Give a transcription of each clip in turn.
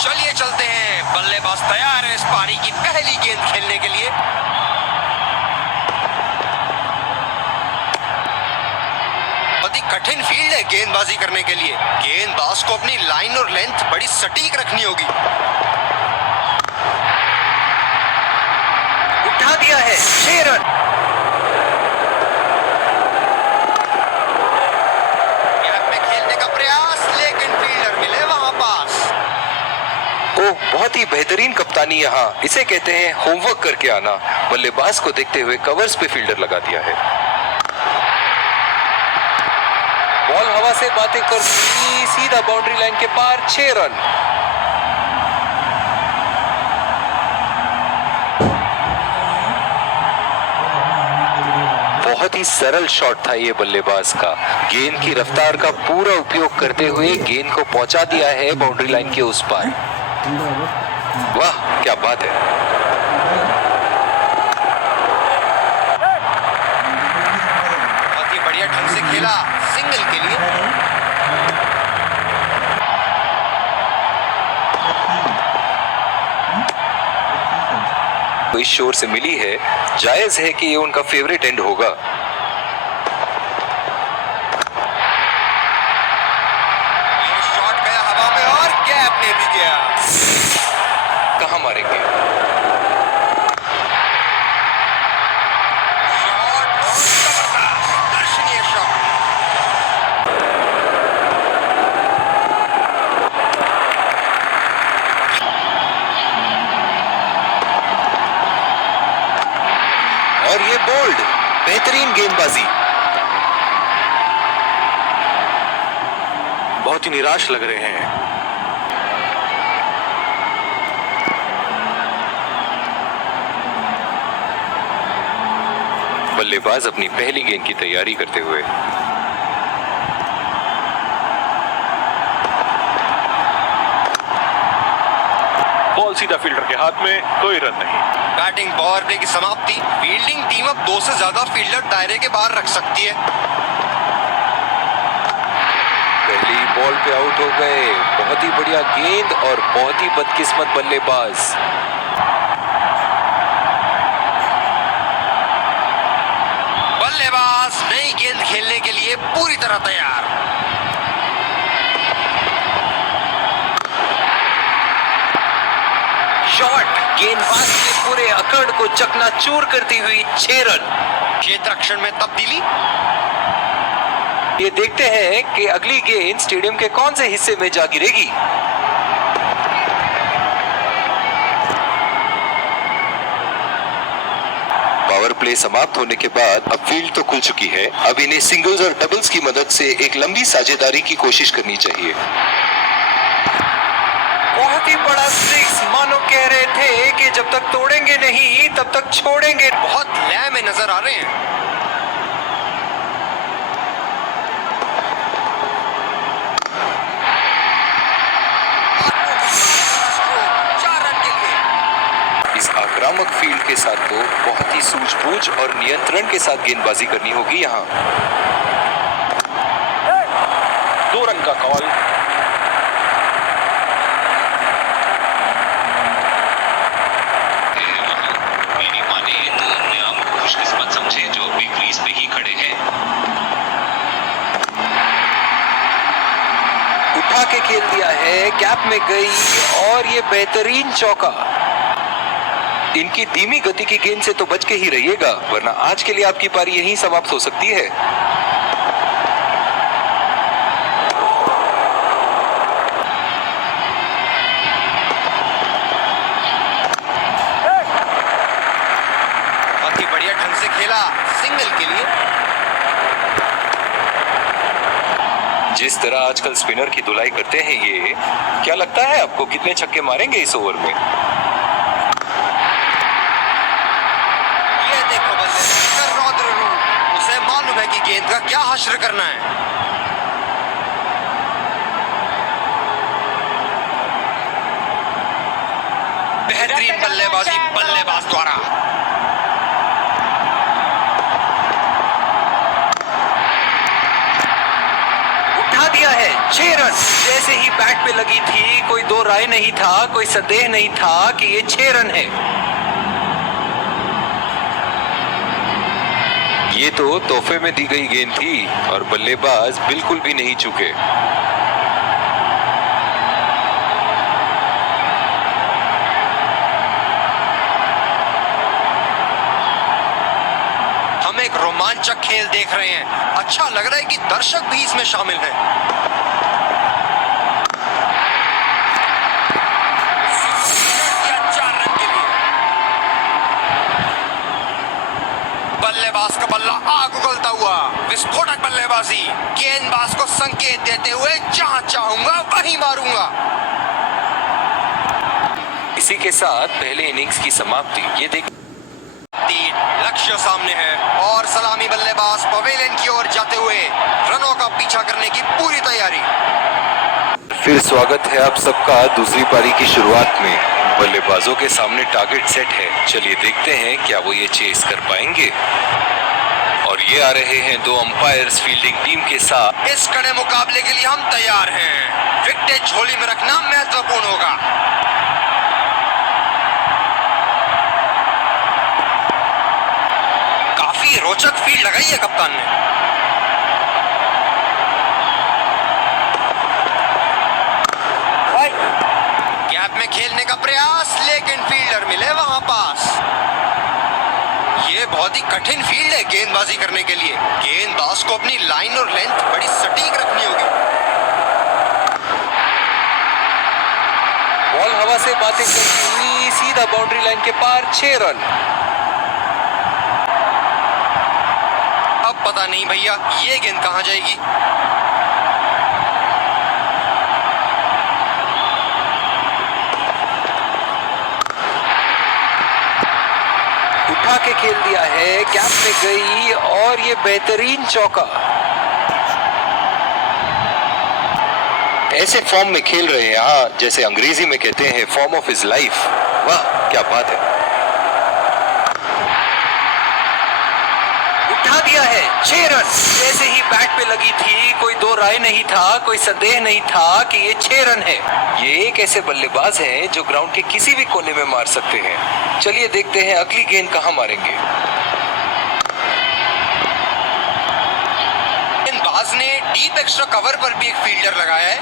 चलिए चलते हैं, बल्लेबाज तैयार है इस पारी की पहली गेंद खेलने के लिए। बहुत ही कठिन फील्ड है गेंदबाजी करने के लिए। गेंदबाज को अपनी लाइन और लेंथ बड़ी सटीक रखनी होगी। उठा दिया है, 6 रन। गैप में खेलने का प्रयास, लेकिन फील्डर मिले वहां पास। ओह, बहुत ही बेहतरीन कप्तानी यहाँ। इसे कहते हैं होमवर्क करके आना। बल्लेबाज को देखते हुए कवर्स पे फील्डर लगा दिया है। बॉल हवा से बातें कर सीधा बाउंड्री लाइन के पार, 6 रन। बहुत ही सरल शॉट था ये बल्लेबाज का। गेंद की रफ्तार का पूरा उपयोग करते हुए गेंद को पहुंचा दिया है बाउंड्री लाइन के उस पार। वाह, क्या बात है। बहुत ही बढ़िया ढंग से खेला, सिंगल के लिए। इस शोर से मिली है, जायज है कि ये उनका फेवरेट एंड होगा। ये शॉट गया हवा में और गैप में भी गया। कहां मारेंगे? शॉट और जबरदस्त, दर्शनीय शॉट। और ये बोल्ड, बेहतरीन गेंदबाजी। बहुत ही निराश लग रहे हैं। बल्लेबाज अपनी पहली गेंद की तैयारी करते हुए। बॉल सीधा फील्डर के हाथ में, कोई रन नहीं। बैटिंग पावर प्ले की समाप्ति। फील्डिंग टीम अब 2 से ज्यादा फील्डर दायरे के बाहर रख सकती है। पहली बॉल पे आउट हो गए। बहुत ही बढ़िया गेंद और बहुत ही बदकिस्मत बल्लेबाज। बल्लेबाज नई गेंद खेलने के लिए पूरी तरह तैयार। शॉट, गेंदबाज के पूरे अकड़ को चकनाचूर करती हुई 6 रन। क्षेत्र रक्षण में तब्दीली। ये देखते हैं कि अगली गेंद स्टेडियम के कौन से हिस्से में जा गिरेगी। पावर प्ले समाप्त होने के बाद अब फील्ड तो खुल चुकी है। अब इन्हें सिंगल्स और डबल्स की मदद से एक लंबी साझेदारी की कोशिश करनी चाहिए। बहुत ही बड़ा सिक्स, मानो कह रहे थे कि जब तक तोड़ेंगे नहीं तब तक छोड़ेंगे। बहुत लय में नजर आ रहे हैं। इस आक्रामक फील्ड के साथ तो बहुत ही सूझबूझ और नियंत्रण के साथ गेंदबाजी करनी होगी यहाँ। 2 रन का कॉल। मेरी माने तो अपने आप को खुशकिस्मत समझे जो अभी क्रीज पे ही खड़े हैं। उठा के खेल दिया है, कैप में गई और ये बेहतरीन चौका। इनकी धीमी गति की गेंद से तो बच के ही रहिएगा, वरना आज के लिए आपकी पारी यहीं समाप्त हो सकती है। बहुत ही बढ़िया ढंग से खेला, सिंगल के लिए। जिस तरह आजकल स्पिनर की धुलाई करते हैं ये, क्या लगता है आपको कितने छक्के मारेंगे इस ओवर में? ये देखो बल्लेबाज का रौद्र रूप। उसे मालूम है कि गेंद का क्या हश्र करना है। बेहतरीन बल्लेबाजी बल्लेबाज द्वारा। उठा दिया है, 6 रन। जैसे ही बैट पे लगी थी, कोई दो राय नहीं था, कोई संदेह नहीं था कि ये 6 रन है। ये तो तोहफे में दी गई गेंद थी और बल्लेबाज बिल्कुल भी नहीं चूके। हम एक रोमांचक खेल देख रहे हैं। अच्छा लग रहा है कि दर्शक भी इसमें शामिल हैं। चार रन के लिए बल्लेबाज का बल्ला आग उगलता हुआ, विस्फोटक बल्लेबाजी, गेंदबाज को संकेत देते हुए जहां चाहूंगा वहीं मारूंगा। इसी के साथ पहले इनिंग्स की समाप्ति। ये देख, लक्ष्य सामने है और सलामी बल्लेबाज पवेलियन की ओर जाते हुए रनों का पीछा करने की पूरी तैयारी। फिर स्वागत है आप सबका दूसरी पारी की शुरुआत में। बल्लेबाजों के सामने टारगेट सेट है। चलिए देखते हैं क्या वो ये चेस कर पाएंगे। और ये आ रहे हैं दो अंपायर्स फील्डिंग टीम के साथ। इस कड़े मुकाबले के लिए हम तैयार हैं। विकेट झोली में रखना महत्वपूर्ण होगा। काफी रोचक फील्ड लगाई है कप्तान ने। गैप में खेलने का प्रयास, लेकिन फील्डर मिले वहां पास। ये बहुत ही कठिन फील्ड है गेंदबाजी करने के लिए। गेंदबाज को अपनी लाइन और लेंथ बड़ी सटीक रखनी होगी। बॉल हवा से बातें करती हुई सीधा बाउंड्री लाइन के पार, 6 रन। अब पता नहीं भैया ये गेंद कहां जाएगी। उठा के खेल दिया है, कैप में गई और ये बेहतरीन चौका। ऐसे फॉर्म में खेल रहे हैं यहाँ, जैसे अंग्रेजी में कहते हैं फॉर्म ऑफ हिज लाइफ। वाह क्या बात है। उठा दिया है, 6 रन। जैसे ही बैट पे लगी थी, कोई दो राय नहीं था, कोई संदेह नहीं था कि ये 6 रन है। ये एक ऐसे बल्लेबाज हैं जो ग्राउंड के किसी भी कोने में मार सकते हैं। चलिए देखते हैं अगली गेंद कहां मारेंगे। गेंदबाज ने डीप एक्स्ट्रा कवर पर भी एक फील्डर लगाया है।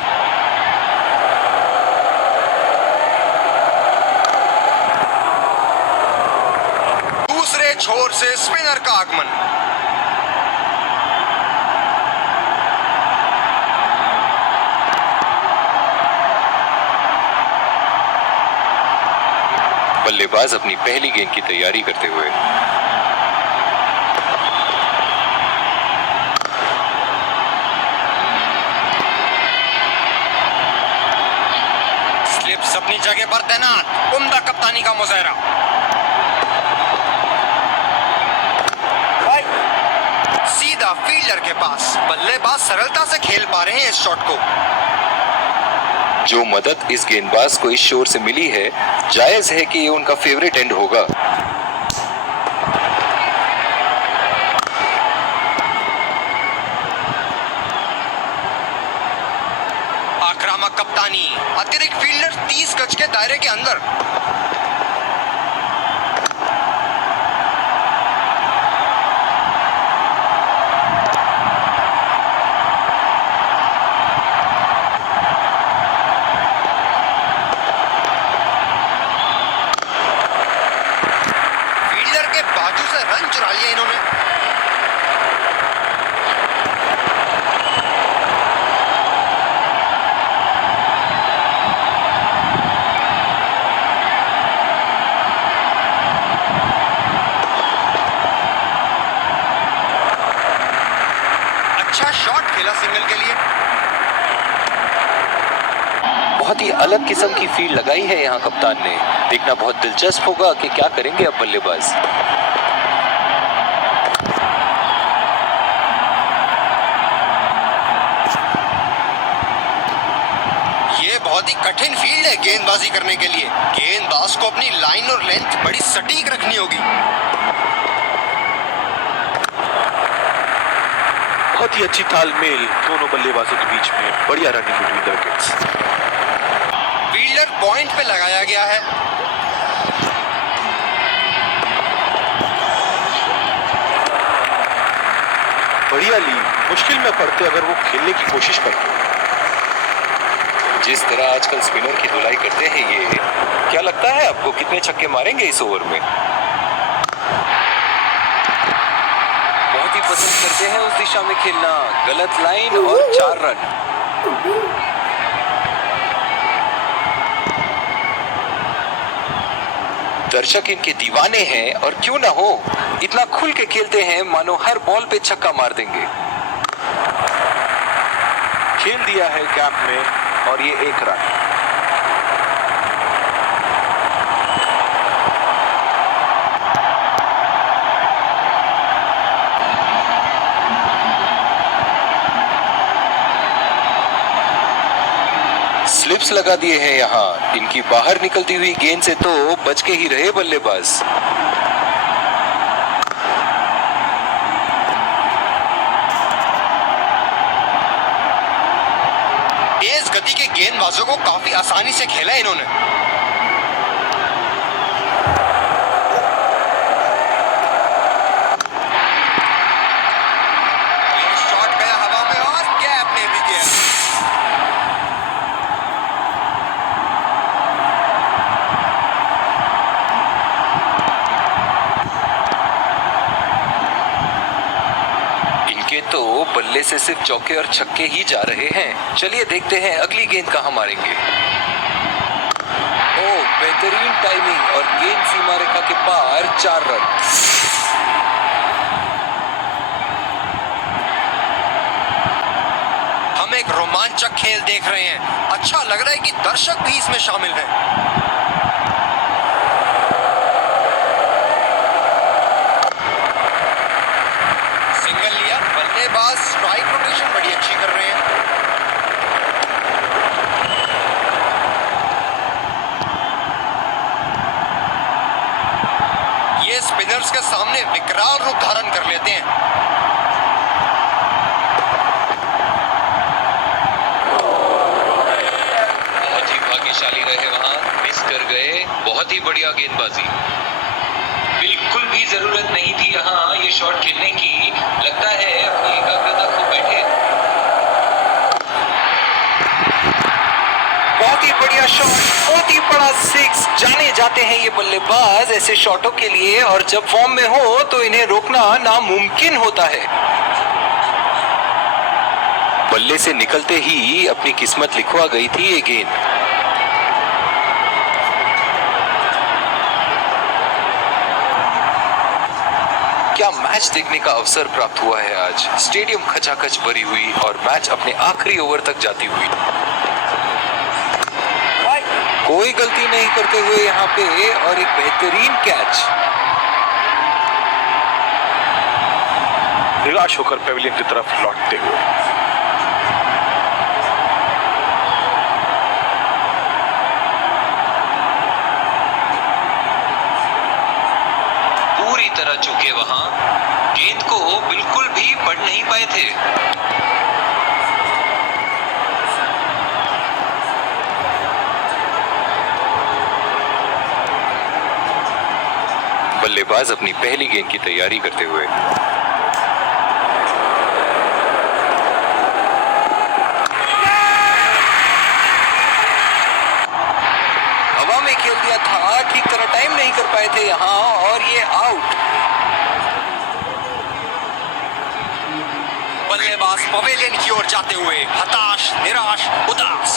दूसरे छोर से स्पिनर का आगमन। बल्लेबाज अपनी पहली गेंद की तैयारी करते हुए। स्लिप्स अपनी जगह पर तैनात, उम्दा कप्तानी का मुजाहरा। सीधा फील्डर के पास। बल्लेबाज सरलता से खेल पा रहे हैं इस शॉट को। जो मदद इस गेंदबाज को इस शोर से मिली है, जायज है कि ये उनका फेवरेट एंड होगा। आक्रामक कप्तानी, अतिरिक्त फील्डर 30 गज के दायरे के अंदर। रन चुरा लिया इन्होंने। अच्छा शॉट खेला सिंगल के लिए। बहुत ही अलग किस्म की फील्ड लगाई है यहाँ कप्तान ने। देखना बहुत दिलचस्प होगा कि क्या करेंगे अब बल्लेबाज। बहुत ही कठिन फील्ड है गेंदबाजी करने के लिए। गेंदबाज को अपनी लाइन और लेंथ बड़ी सटीक रखनी होगी। बहुत ही अच्छी तालमेल दोनों बल्लेबाजों के बीच में, बढ़िया running between the wickets. Fielder point पे लगाया गया है। बढ़िया ली, मुश्किल में पड़ते अगर वो खेलने की कोशिश करते। जिस तरह आजकल स्पिनर की धुलाई करते हैं ये, क्या लगता है आपको कितने छक्के मारेंगे इस ओवर में? बहुत ही पसंद करते हैं उस दिशा में खेलना। गलत लाइन और 4 रन। दर्शक इनके दीवाने हैं और क्यों ना हो, इतना खुल के खेलते हैं मानो हर बॉल पे छक्का मार देंगे। खेल दिया है गैप में और ये 1 रन। स्लिप्स लगा दिए हैं यहाँ। इनकी बाहर निकलती हुई गेंद से तो बच के ही रहे बल्लेबाज। तेज गति के गेंदबाजों को काफी आसानी से खेला इन्होंने। ये शॉट गया हवा में और गैप में भी गया। इनके तो बल्ले से सिर्फ चौके और छक्के ही जा रहे हैं। चलिए देखते हैं अगली गेंद कहां मारेंगे। ओह, बेहतरीन टाइमिंग और गेंद सीमा रेखा के पार 4 रन। हम एक रोमांचक खेल देख रहे हैं। अच्छा लग रहा है कि दर्शक भी इसमें शामिल हैं। सिंगल लिया, बल्लेबाज स्ट्राइक रोटेशन बड़ी अच्छी कर रहे हैं। ये स्पिनर्स के सामने विकराल रूप धारण कर लेते हैं। बहुत ही भाग्यशाली रहे वहां, मिस कर गए। बहुत ही बढ़िया गेंदबाजी, बिल्कुल भी जरूरत नहीं थी यहाँ ये शॉट खेलने की। लगता है अपनी एकाग्रता खो बैठे। बहुत ही बढ़िया शॉट, बहुत ही बड़ा 6। जाने जाते हैं ये बल्लेबाज ऐसे शॉटों के लिए, और जब फॉर्म में हो तो इन्हें रोकना नामुमकिन होता है। बल्ले से निकलते ही अपनी किस्मत लिखवा गई थी ये गेंद। क्या मैच देखने का अवसर प्राप्त हुआ है आज। स्टेडियम खचाखच भरी हुई और मैच अपने आखिरी ओवर तक जाती हुई। कोई गलती नहीं करते हुए यहाँ पे, और एक बेहतरीन कैच। निराश होकर पेविलियन की तरफ लौटते हुए। पूरी तरह चूके वहां, गेंद को बिल्कुल भी पढ़ नहीं पाए थे। बल्लेबाज अपनी पहली गेंद की तैयारी करते हुए। हवा में खेल दिया था, ठीक तरह टाइम नहीं कर पाए थे यहाँ, और ये आउट। बल्लेबाज पवेलियन की ओर जाते हुए हताश, निराश, उदास।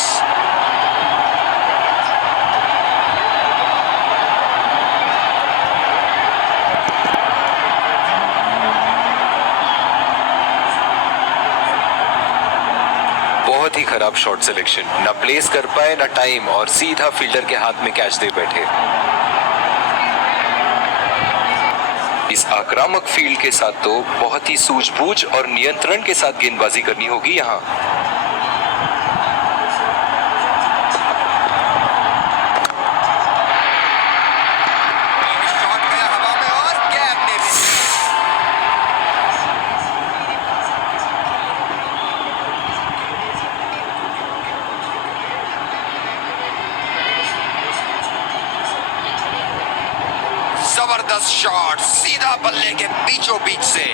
बहुत ही खराब शॉट सिलेक्शन, ना प्लेस कर पाए ना टाइम, और सीधा फील्डर के हाथ में कैच दे बैठे। इस आक्रामक फील्ड के साथ तो बहुत ही सूझबूझ और नियंत्रण के साथ गेंदबाजी करनी होगी यहाँ। शॉट गया हवा में और गैप में भी। जबरदस्त शॉट सीधा बल्ले के बीचों बीच से।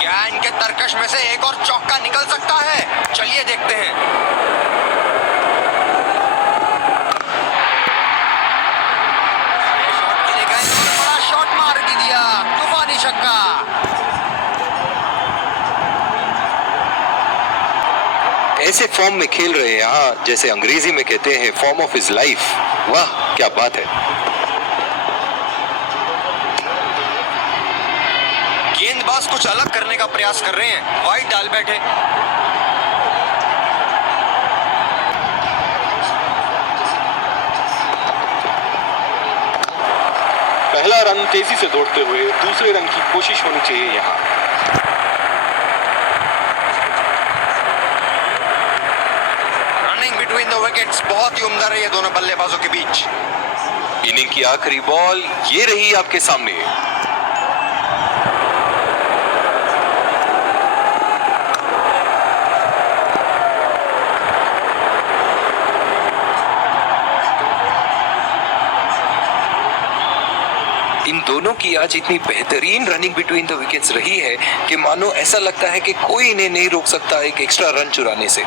क्या इनके तरकश में से एक और चौका निकल सकता है? चलिए देखते हैं। बड़ा शॉट मार भी दिया, तूफानी छक्का। ऐसे फॉर्म में खेल रहे हैं यहाँ, जैसे अंग्रेजी में कहते हैं फॉर्म ऑफ हिज लाइफ। वाह क्या बात है। गेंदबाज कुछ अलग करने का प्रयास कर रहे हैं, वाइड डाल बैठे। पहला रन तेजी से दौड़ते हुए दूसरे रन की कोशिश होनी चाहिए यहाँ। रनिंग बिटवीन द विकेट्स बहुत ही उम्दा रही है दोनों बल्लेबाजों के बीच। इनिंग की आखिरी बॉल ये रही आपके सामने। इन दोनों की आज इतनी बेहतरीन रनिंग बिटवीन द विकेट्स रही है कि मानो ऐसा लगता है कि कोई इन्हें नहीं रोक सकता एक एक्स्ट्रा रन चुराने से।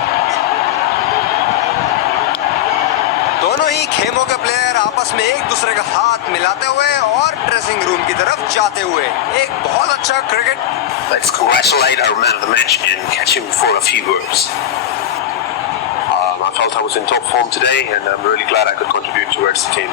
दोनों ही खेमों के प्लेयर आपस में एक दूसरे का हाथ मिलाते हुए और ड्रेसिंग रूम की तरफ जाते हुए एक बहुत अच्छा cricket. Let's congratulate our man of the match and catch him for a few words. I felt I was in top form today and I'm really glad I could contribute towards the team.